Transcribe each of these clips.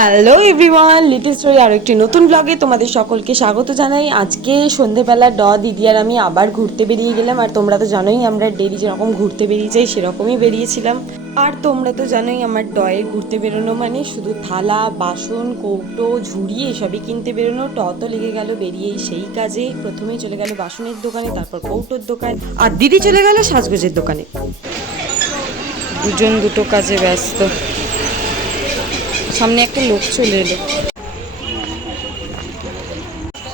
Hello everyone, little story আরও একটি নতুন ব্লগে তোমাদের সকলকে স্বাগত জানাই। আজকে সন্ধেবেলা দিদি আর আমি আবার ঘুরতে বেরিয়ে গেলাম। আর তোমরা তো জানোই আমরা ডেলি যেরকম ঘুরতে বেরিয়ে যাই সেরকমই বেরিয়েছিলাম। আর তোমরা তো জানোই আমার ডয়ে ঘুরতে বেরোনো মানে শুধু থালা বাসন কৌটো ঝুড়ি এসবই কিনতে বেরোনো। তো লেগে গেল বেরিয়েই সেই কাজে। প্রথমেই চলে গেল বাসনের দোকানে, তারপর কৌটোর দোকান, আর দিদি চলে গেল সাজগোজের দোকানে। দুজন দুটো কাজে ব্যস্ত। সামনে একটা লোক চলে এলো।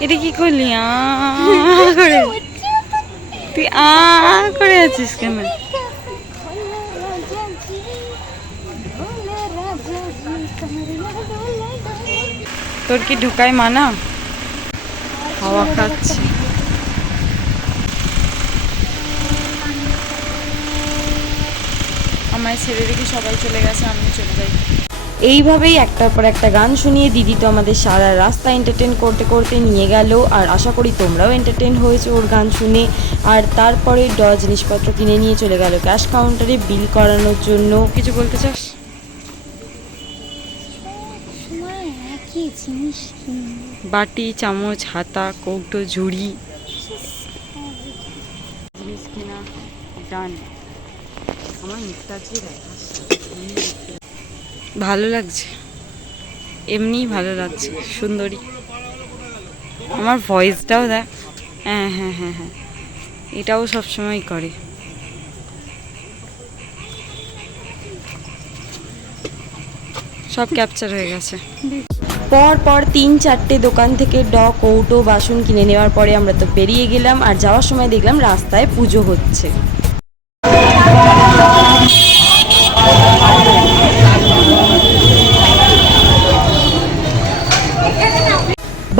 এটা কি করলি করে? তুই করে আছিস কেন? তোর কি ঢুকায় মানা? হাওয়া খাচ্ছে। আমায় ছেড়ে রেখে সবাই চলে গেছে, আমি চলে যাই। এইভাবেই একটার পর একটা গান শুনিয়ে দিদি তো আমাদের সারা রাস্তা এন্টারটেন করতে করতে নিয়ে গেল। আর আশা করি তোমরাও এন্টারটেন হয়েছে ওর গান শুনে। আর তারপরে জিনিসপত্র কিনে নিয়ে চলে গেল ক্যাশ কাউন্টারে বিল করানোর জন্য। কিছু বলতে চাস? বাটি চামচ হাতা কৌটো ঝুড়ি জিনিস কেনা ডান। আমার মুখটা ভালো লাগছে, এমনিই ভালো লাগছে, সুন্দরী। আমার ভয়েসটাও দেখ। হ্যাঁ হ্যাঁ হ্যাঁ হ্যাঁ, এটাও সবসময় করে। সব ক্যাপচার হয়ে গেছে। পর 3-4টে দোকান থেকে কৌটো বাসন কিনে নেওয়ার পরে আমরা তো বেরিয়ে গেলাম। আর যাওয়ার সময় দেখলাম রাস্তায় পুজো হচ্ছে।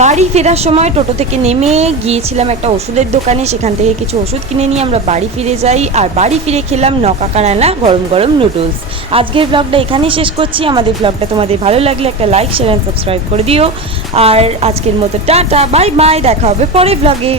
বাড়ি ফেরার সময় টোটো থেকে নেমে গিয়েছিলাম একটা ওষুধের দোকানে, সেখান থেকে কিছু ওষুধ কিনে নিয়ে আমরা বাড়ি ফিরে যাই। আর বাড়ি ফিরে খেলাম নকাকার আনা গরম গরম নুডলস। আজকের ব্লগটা এখানেই শেষ করছি। আমাদের ব্লগটা তোমাদের ভালো লাগলে একটা লাইক শেয়ার অ্যান্ড সাবস্ক্রাইব করে দিও। আর আজকের মতো টাটা বাই বাই, দেখা হবে পরের ব্লগে।